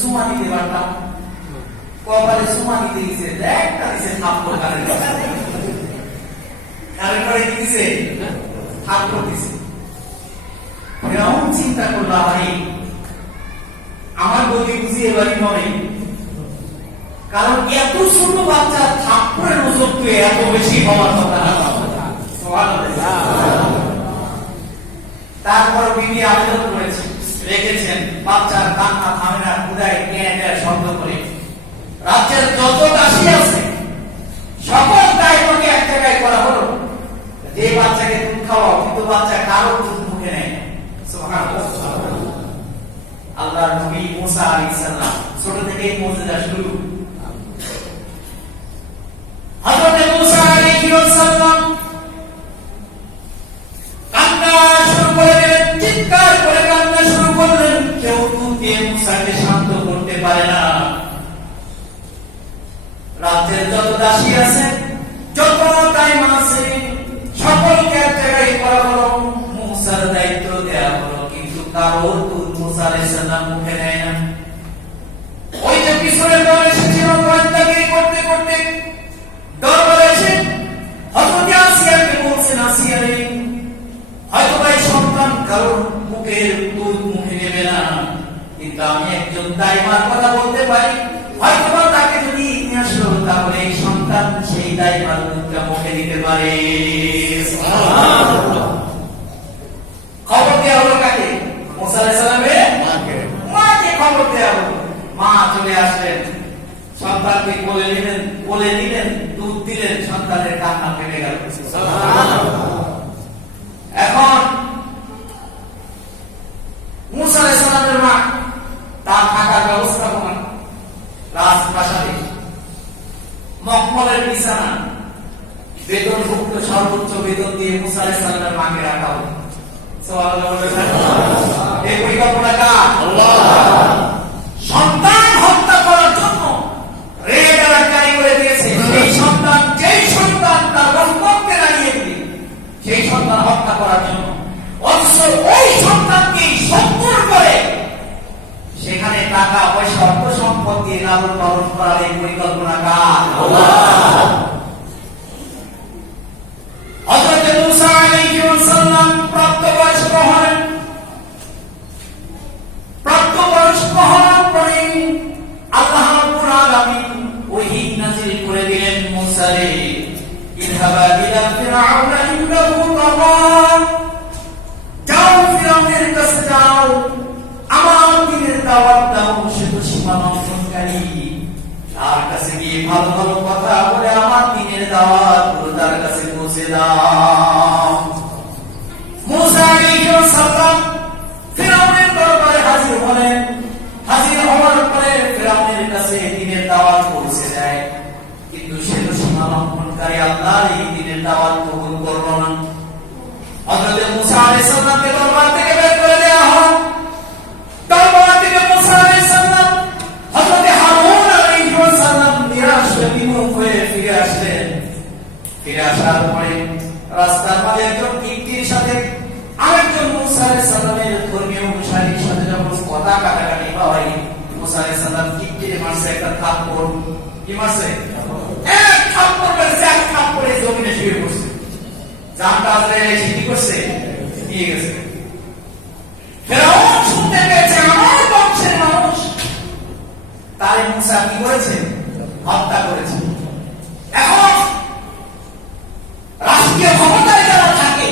সুমা দিতে পারতাম। কপালে সুমা দিতে গেছে একটা দিছে থাপ্পড় কানে কানে করে দিছে? থাপ্পড় দিছে। ফেরাউন চিন্তা করল আরে আমার গতি বুঝি এবারই নয় কারণ এত ছোট বাচ্চা থাপ্পড়ের ওজন তো এত বেশি হওয়ার কথা না। তারপর বিবি আবেদন করেছে। রেখেছেন বাচ্চার কান্না থামে না টেনে শব্দ করে। রাজ্যের যত দাসী আছে, সকল দায়িত্বকে এক জায়গায় করা হলো। যে বাচ্চাকে দুধ খাওয়াও, কিন্তু বাচ্চা কারও দুধ মুখে নেয় আল্লাহ নবী মুসা সালাম ছোট থেকেই যা শুরু। দেওয়া মা চলে আসলেন। সন্তানকে কোলে নিলেন কোলে নিলেন, দুধ দিলেন, সন্তানের কান্না ফেটে গেল। এখন মুসা সালামের মা, তার থাকার ব্যবস্থাপনা, রাজপ্রাসাদে। মকমলের বিছানা, বেতনভুক্ত সর্বোচ্চ বেতন দিয়ে মুসা সালামের মাকে রাখা হলো। এই পরিকল্পনা কার? সন্তান হত্যা করার জন্য রেড জারি করে দিয়েছে। সেই সন্তান, যেই সন্তান তার রহমতকে দাঁড়িয়ে দিবে, সেই সন্তান হত্যা করার জন্য। অথচ ওই সন্তানকে সত্তর করে সেখানে টাকা, পয়সা, অর্থ সম্পদ দিয়ে লালন পালন করার এই পরিকল্পনা কার? হযরত মুসা আলাইহিস সালাম ফিরে আসার পরে রাস্তার মাঝে একজন কিপ্তির সাথে আরেকজন মুসা সালামের ধর্মীয় অনুসারীর সাথে যখন কথা কাটাকাটি হয় মুসা সালাম কিপ্তির মারছে একটা থাপ্পড়। কি মারছে? এক থাপ্পড় মেরেছে, এক থাপ্পড়ে জমিনে শুয়ে পড়ছে। জানটা আজরাইল এসে কি করছে? নিয়ে গেছে। তারে মুসা কি করেছে? হত্যা করেছে। এখন রাষ্ট্রীয় ক্ষমতায় যারা থাকে,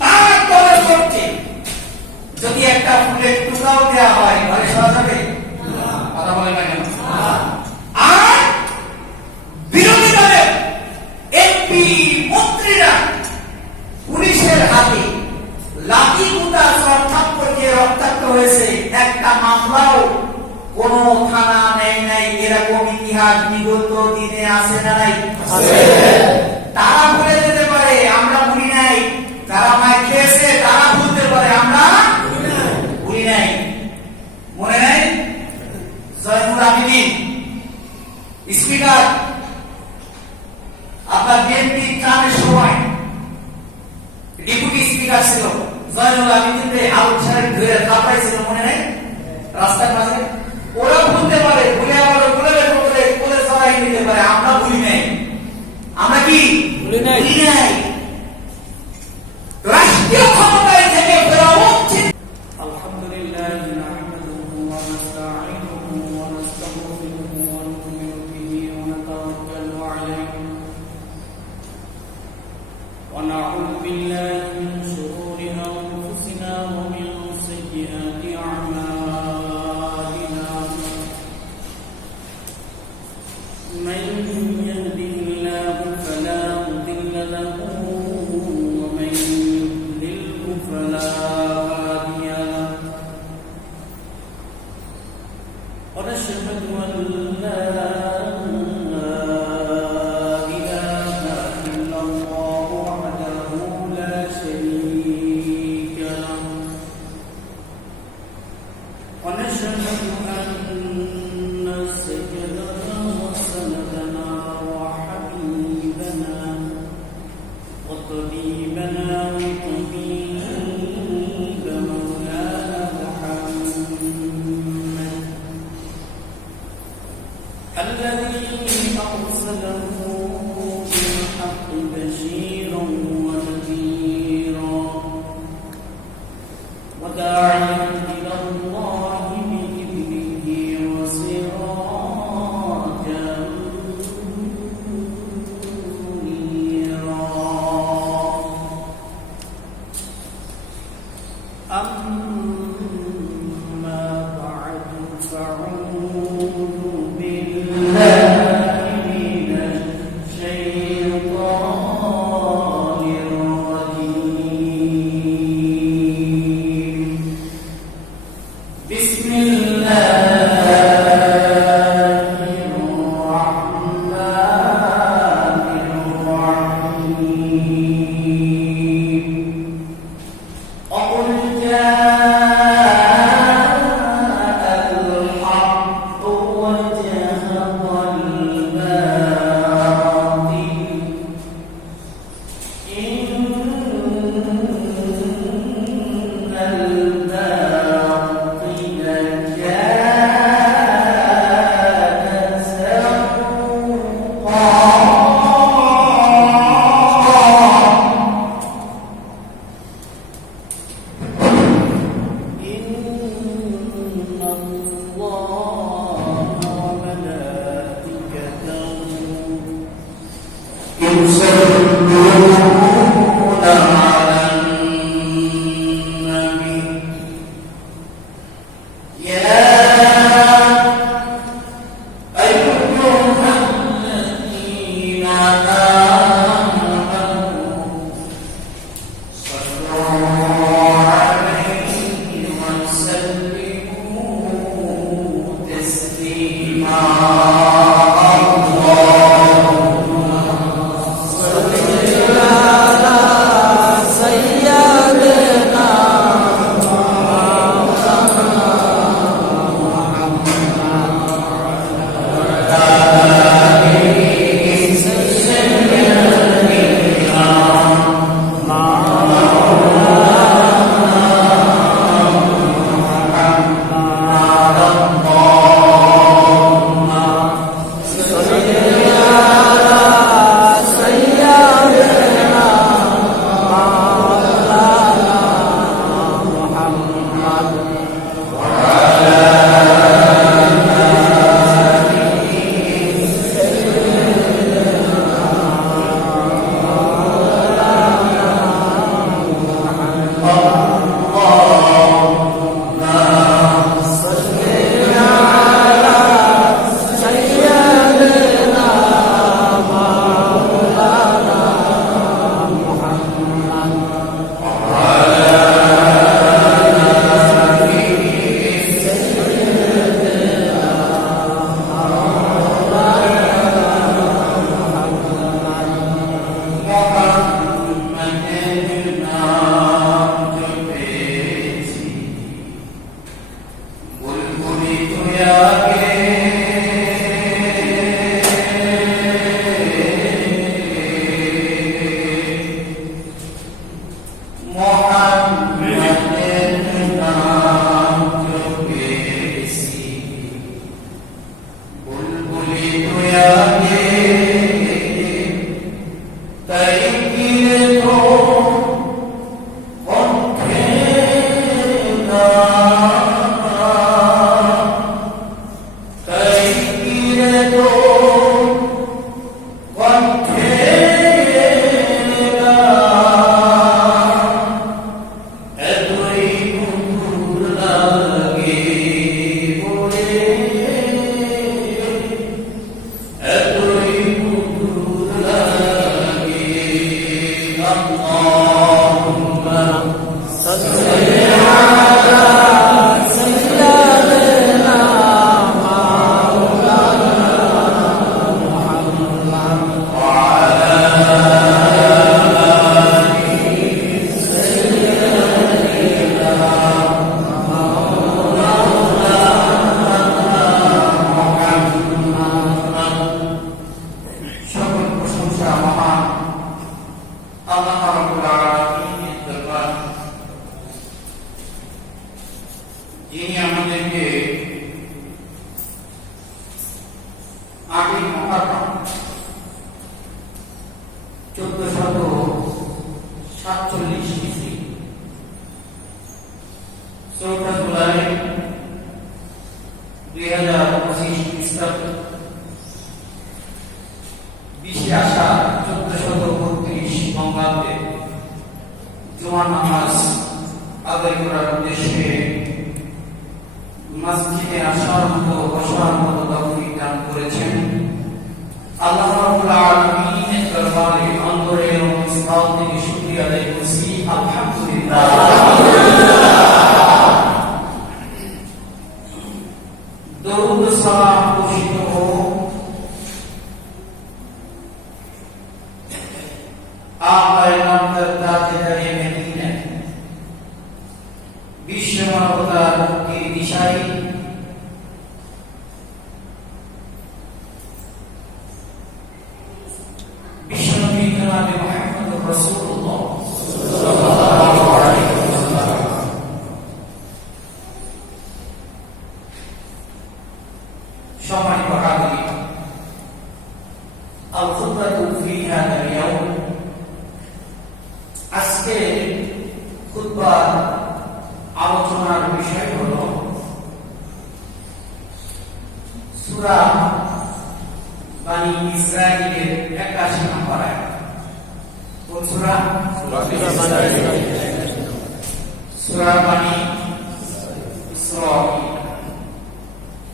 তার দলের পক্ষে যদি একটা ফুলের টুকরাও দেওয়া হয়, ঘরে সরা যাবে? কথা বলে না কেন? আর বিরোধী দলের এমপি মন্ত্রীরা পুলিশের হাতে লাঠি গুতা সব দিয়ে রক্তাক্ত হয়েছে। একটা মামলাও কোন থানা নেই নাই, এরকম ইতিহাস বিগত দিনে আছে না নাই? তারা ভুলে যেতে পারে, আমরা ভুলি নাই। তারা মায়ের খেয়েছে, তারা ভুলতে পারে, আমরা ভুলি নাই। মনে নাই? জয়নুল আবিদিন, স্পিকার, আপনার বিএনপি ত্রাণের সময় ডেপুটি স্পিকার ছিল। জয়নুল আবিদিনকে আউট ছাড়ে ধরে কাঁপাইছিল মনে নাই? রাস্তার মাঝে ওরা ভুলতে পারে, ভুলে আবার ভুলে ভুলে চলাই পারে, আমরা ভুলি নাই। আমরা কি থেকে ফেরাউন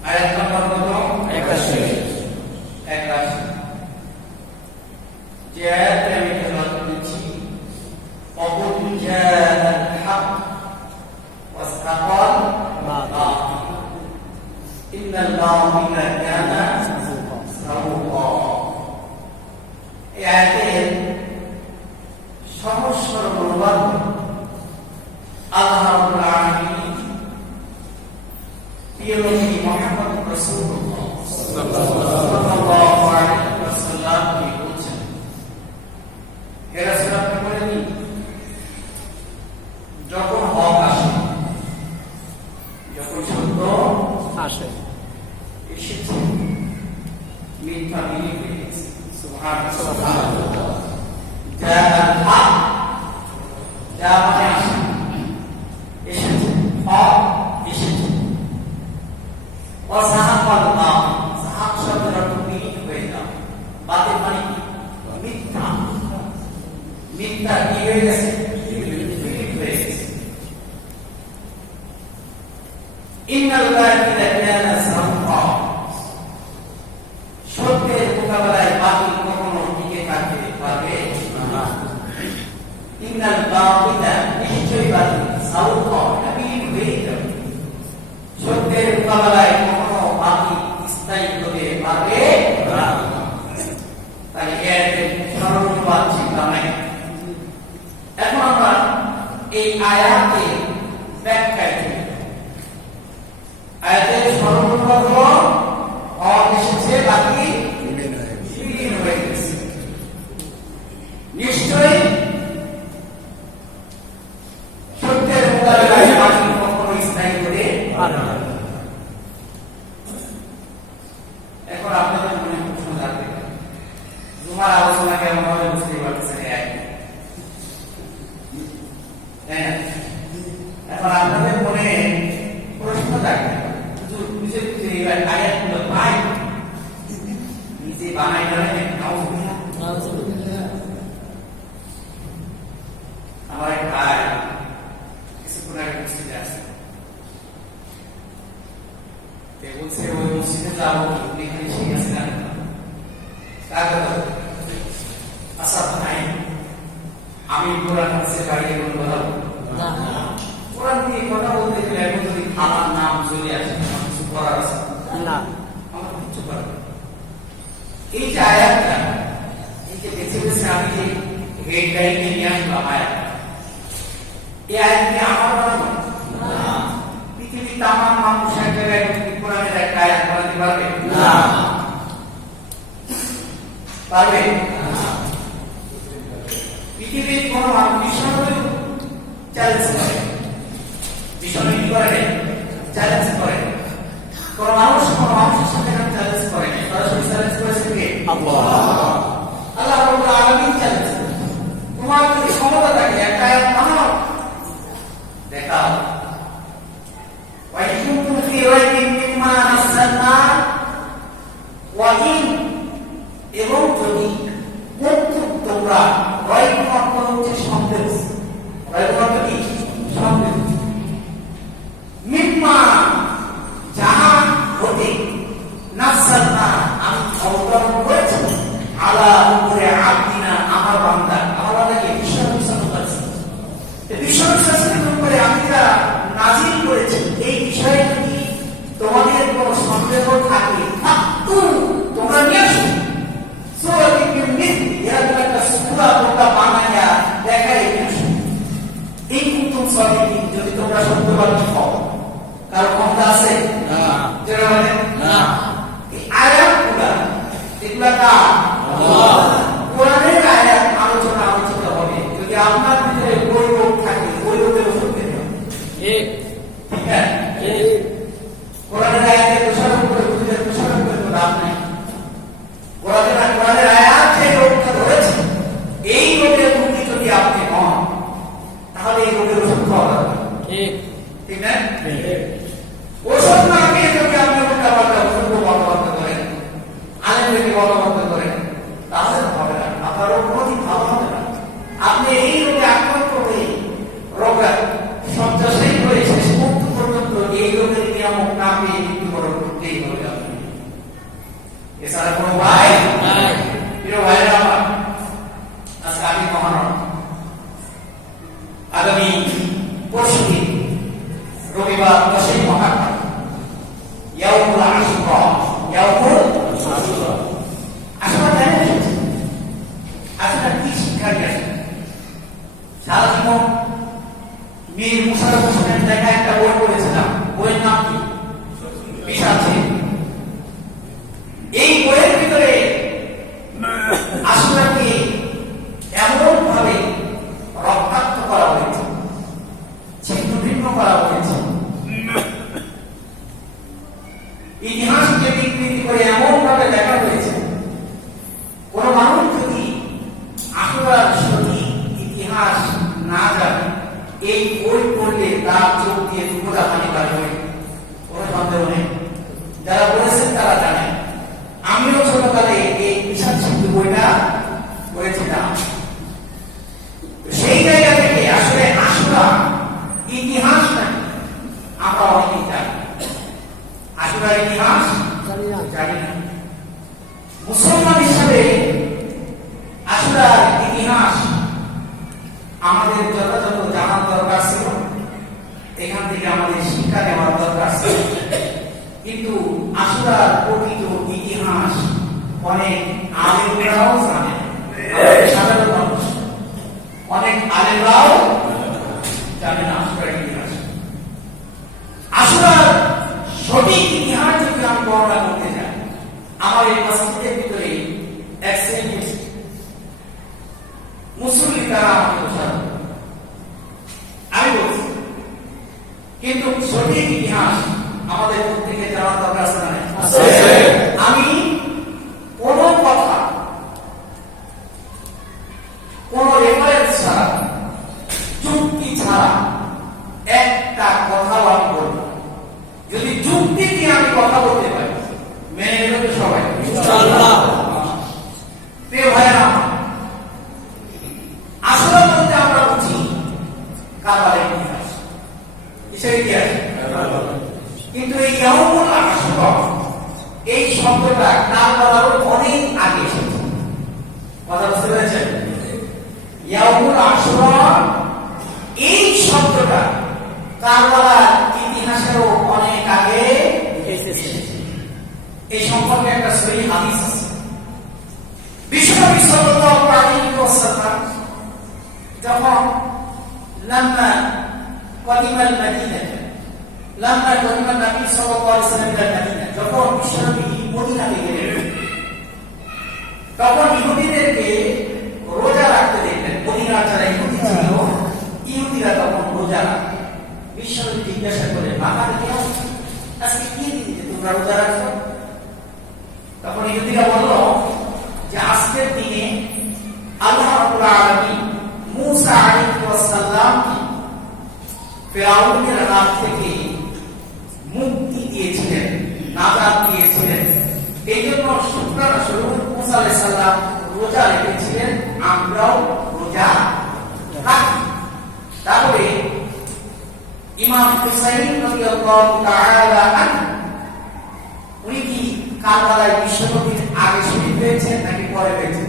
I have এই যে আয়াতটা এই যে বেছে বেছে আমি যে হেডলাইন নিয়ে আসলাম আয়াত এই আয়াত কি আমার বানানো পৃথিবী তামাম মানুষ এক কোরআনের একটা আয়াত বানাতে পারবে? না। পারবে? পৃথিবীর কোন মানুষ বিশ্বনবী চ্যালেঞ্জ করে। বিশ্বনবী করে? চ্যালেঞ্জ করে। কোন মানুষ কোন মানুষের সাথে চ্যালেঞ্জ করে সরাসরি চ্যালেঞ্জ করে আল্লাহ এবং যদি কুন্তুম তোমরা হচ্ছে সন্দেহ দরকার ঠিক ঠিক না ঠিক ওষুধ না খেয়ে যদি আপনি উল্টা পাল্টা ওষুধ বলবদ্ধ করেন আলেমদেরকে বলবদ্ধ করেন তাহলে তো হবে না আপনার রোগ কোনোদিন ভালো হবে না আপনি এই রোগে আক্রান্ত হয়ে রোগা শয্যাশায়ী হয়ে শেষ মুহূর্ত পর্যন্ত এই রোগের নিয়ামক না পেয়ে মৃত্যুবরণ করতেই হবে আপনি এছাড়া কোনো ভাই নাই। প্রিয় ভাইরা আমার আজকে আমি মহানব আগামী পরশু দিন রবিবার দশই মহাকাল ইয়াউমুল আশুরা ইয়াউমুল আশুরা জানেন কি? আশুরা কি শিক্ষা দিয়েছে সারা জীবন মীর মুশারফ হোসেনের দেখা একটা বই পড়েছিলাম বইয়ের নাম কি পিসাচে এই বইয়ের ভিতরে আশুরাকে এমন ভাবে রক্তাক্ত করা হয়েছে ছিন্ন ভিন্ন করা হয়েছে ইতিহাসকে বিকৃতি করে এমন ভাবে লেখা হয়েছে কোন মানুষ যদি আসলার সঠিক ইতিহাস না জানে এই বই পড়লে তার চোখ দিয়ে দুপুরা পানি বার হবে কোনো সন্দেহ নেই যারা পড়েছেন তারা জানেন আমিও ছোটকালে এই বিশাল শক্তি বইটা পড়েছিলাম সেই জায়গা থেকে আসলে আসলা ইতিহাস না আমরা অনেকেই জানি আসলার ইতিহাস জানি না মুসলমান হিসাবে আসলার ইতিহাস আমাদের যথাযথ জানার দরকার ছিল এখান থেকে আমাদের শিক্ষা নেওয়ার দরকার ছিল কিন্তু আসলার প্রকৃত ইতিহাস আলেমরাও জানে। সাধারণ মানুষ। অনেক আলেমরাও জানে না আসলার ইতিহাস আসলার সঠিক ইতিহাস যদি আমি বর্ণনা করতে যাই আমার এই মসজিদের ভিতরে এক শ্রেণির মুসলিম তারা আমাকে আমি বলছি। কিন্তু সঠিক ইতিহাস আমাদের প্রত্যেকে জানার দরকার আছে না আছে। আমি কোন কথা কোন রেফারেন্স ছাড়া যুক্তি ছাড়া একটা কথাও আমি বলব না। যদি যুক্তি দিয়ে আমি কথা বলতে পারি। মেনে নেবে সবাই। প্রিয় ভাইরা আসলে বলতে আমরা বুঝি কারবারের ইতিহাস। কিসের ইতিহাস। কিন্তু এই ইয়ামুল আশুরা এই শব্দটা কারবালার অনেক আগে এসেছে। কথা বুঝতে পেরেছেন? ইয়ামুল আশুরা এই শব্দটা কারবালার ইতিহাসেরও অনেক আগে এই সম্পর্কে একটা সহি হাদিস আছে। বিশ্বনবী সাল্লাল্লাহু আলাইহি ওয়াসাল্লাম যখন মদিনা, লাম্মা কদিমা নবী সাল্লাল্লাহু আলাইহি ওয়াসাল্লাম ইলা মদিনা, যখন বিশ্বনবী মদিনাতে গেলেন, তখন ইহুদিদেরকে রোজা রাখতে দেখলেন। মদিনার যারা ইহুদি ছিল, ইহুদিরা তখন রোজা রাখত বিশ্বনবী জিজ্ঞাসা করে মাথা আজকে কি দিন তোমরা রোজা রাখছো? তখন ইহুদিরা বলল যে আজকের দিনে ফেরাউনের হাত থেকে মুক্তি দিয়েছিলেন, নাজাত দিয়েছিলেন। এই জন্য শুক্রানা স্বরূপ মুসা আলাইহিস সালাম রোজা রেখেছিলেন, আমরাও রোজা রাখি। ইমাম হুসাইন রাদিয়াল্লাহু তাআলা উনি কি কারবালায় বিশ্বনবীর আগে শহীদ হয়েছেন নাকি পরে হয়েছেন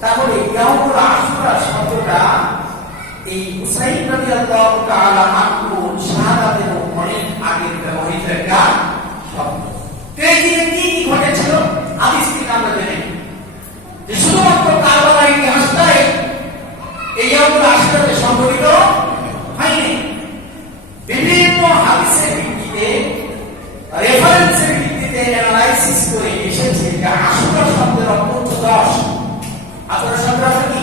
তাহলে ইয়াউমুল আশুরা শব্দটা এই হুসাইন রাদিয়াল্লাহু তাআলা আনহু শাহাদাতের অনেক আগে ব্যবহৃত একটা শব্দ। এই কি কি ঘটেছিল? হাদিস থেকে আমরা জেনে? যে শুধুমাত্র কারবালার ইতিহাসটাই এই ইয়াউমুল আশুরাতে সংঘটিত হয়নি। বিভিন্ন হাদিসের ভিত্তিতে রেফারেন্সের অ্যানালাইসিস করে এসেছে যে আসল শব্দের অর্থ দশ। আসল শব্দের কি?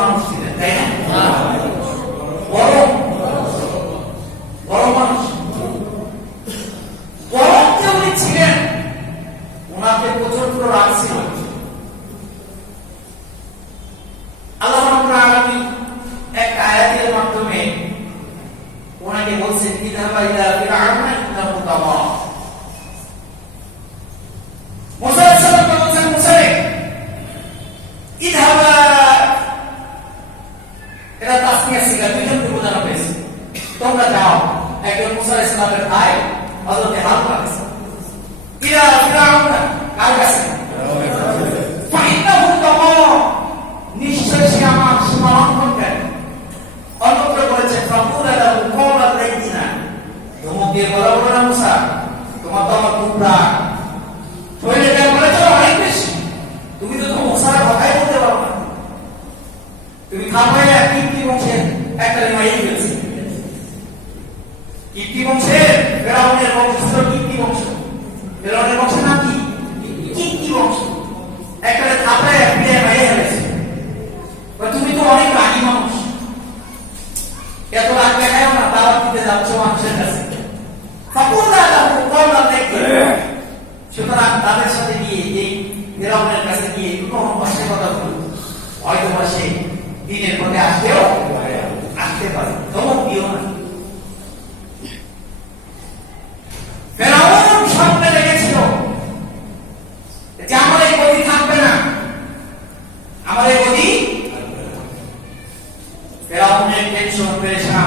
সন্দেশা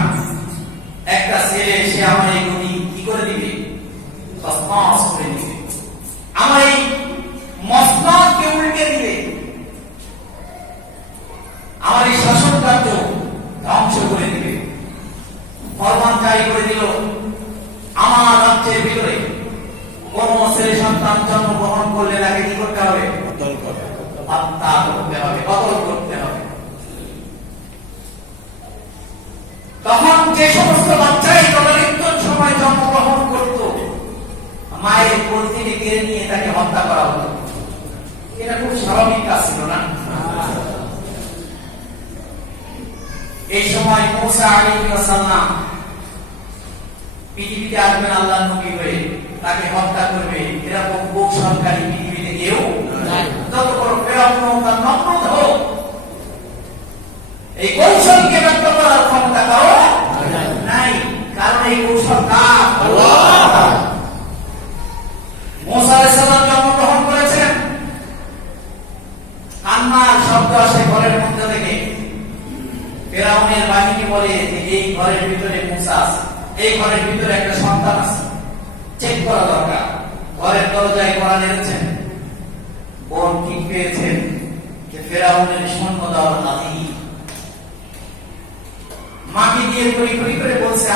একটা ছেলে এসে আমার এই গতি কি করে দিবে? তসমাস করে দিবে। আমার এই মসনাদকে উল্টে দিবে। আমার এই শাসন কার্য ধ্বংস করে দিবে। ফরমান জারি করে দিল। আমার রাজ্যের ভিতরে কোন ছেলে সন্তান জন্মগ্রহণ করলে তাকে কি করতে হবে? করতে হবে। কত মায়ের কোল থেকে কেড়ে নিয়ে তাকে হত্যা করা হতো এটা খুব স্বাভাবিক কাজ ছিল না? এই সময় পৃথিবীতে আসবেন আল্লাহ নবী হয়ে, তাকে হত্যা করবে। এরকম বহু সরকারি পৃথিবী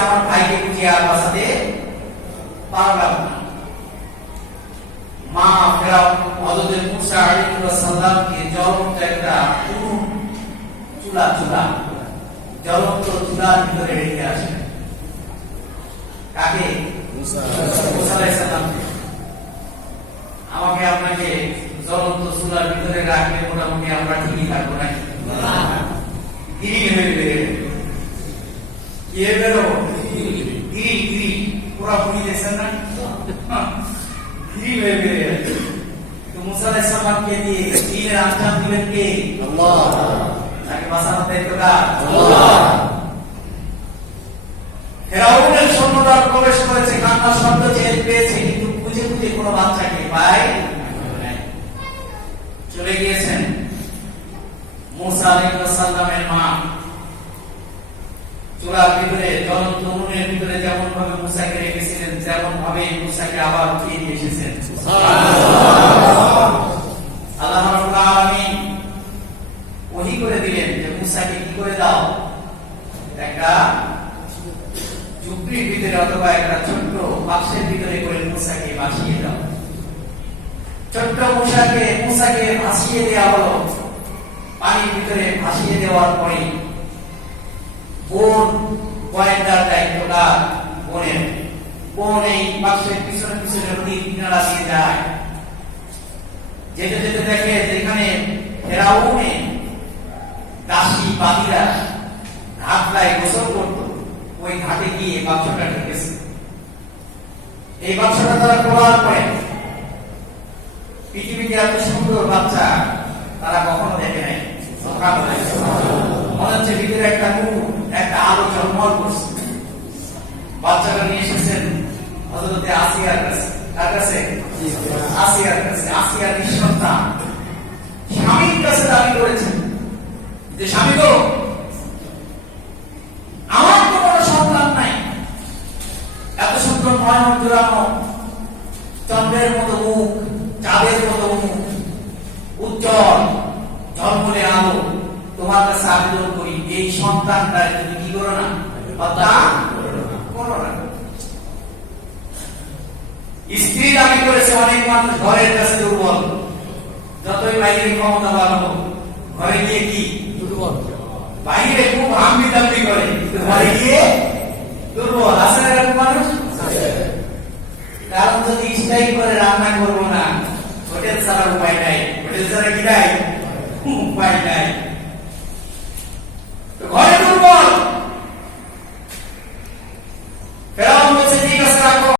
আমার ভাইকে বুঝিয়ে আর বাঁচাতে পারলাম না মা ফেরাউন হযরত মুসা আলাইহিস সালামকে জ্বলন্ত একটা পুরু চুলা চুলা জ্বলন্ত চুলার ভিতরে রেখে আসেন কাকে মুসা আলাইহিস সালামকে আমাকে আপনাকে জ্বলন্ত চুলার ভিতরে রাখলে মোটামুটি আমরা ঠিকই থাকব নাকি গিরি হয়ে কি হয়ে বেরোবো গিরি গিরি পুরা পুরি দেখছেন না গিরি হয়ে বেড়ে গেছে। তো মুসা আলাইহিস সালামকে দিয়ে দিনের আঞ্জাম দিবেন কে? তাকে বাঁচানোর দায়িত্ব কার ফেরাউনের সৈন্যরা প্রবেশ করেছে কান্নার শব্দ চেয়ে পেয়েছে কিন্তু খুঁজে খুঁজে কোনো বাচ্চাকে পায়? চলে গিয়েছেন। মুসা আলাইহিস সালামের মা। চূড়ার ভিতরে উনুনের ভিতরে যেমন ভাবে মুসাকে রেখেছিলেন তেমন ভাবে মুসাকে আবার উঠিয়ে নিয়ে এসেছেন। আল্লাহ আলামিন ওহী করে দিলেন যে মুসাকে কি করে দাও? একটা ঝুপড়ির ভিতরে অথবা একটা ছোট্ট বাক্সের ভিতরে করে মুসাকে ভাসিয়ে দাও। ছোট্ট মুসাকে মুসাকে ভাসিয়ে দেওয়া হলো। পানির ভিতরে ভাসিয়ে দেওয়ার পরে বোন গোয়েন্দার দায়িত্বটা বোনের বোন এই বাক্সের পিছনে পিছনে নদীর কিনারা দিয়ে যায়। যেতে যেতে দেখে যেখানে ফেরাউনে দাসী বাদীরা ঘাটলায় গোসল করতো, ওই ঘাটে গিয়ে বাক্সটা ঢেকেছে। এই বাক্সটা তারা খোলার পরে পৃথিবীতে এত সুন্দর বাচ্চা তারা কখনো দেখে নাই। মনে হচ্ছে ভিতরে একটা নূর একটা আলো ঝলমল করছে। বাচ্চাটা নিয়ে এসেছেন হজরতে আসিয়ার কাছে। কার কাছে? আসিয়ার কাছে। আসিয়ার নিঃসন্তান। স্বামীর কাছে দাবি করেছেন। যে, স্বামী গো, আমার তো কোনো সন্তান নাই। এত সুন্দর নয়ন জোড়ানো চন্দ্রের মতো মুখ, চাঁদের মতো মুখ, উজ্জ্বল, ঝলমলে আলো। তোমার কাছে আবেদন এই সন্তানটা তুমি কি করো না? হত্যা করো না। স্ত্রী দাবি করেছে অনেক মানুষ ঘরের কাছে দুর্বল। যতই বাইরে ক্ষমতা বাড়াবো ঘরে গিয়ে কি? দুর্বল। বাইরে খুব হাম্বি দাম্বি করে ঘরে গিয়ে দুর্বল। আছে এরকম মানুষ? কারণ যদি স্টাইল করে রান্না করব না হোটেল ছাড়া উপায় নাই। হোটেল ছাড়া কি নাই। ঘরে দুর্বল ফেরাউন বলছে ঠিক আছে রাখো।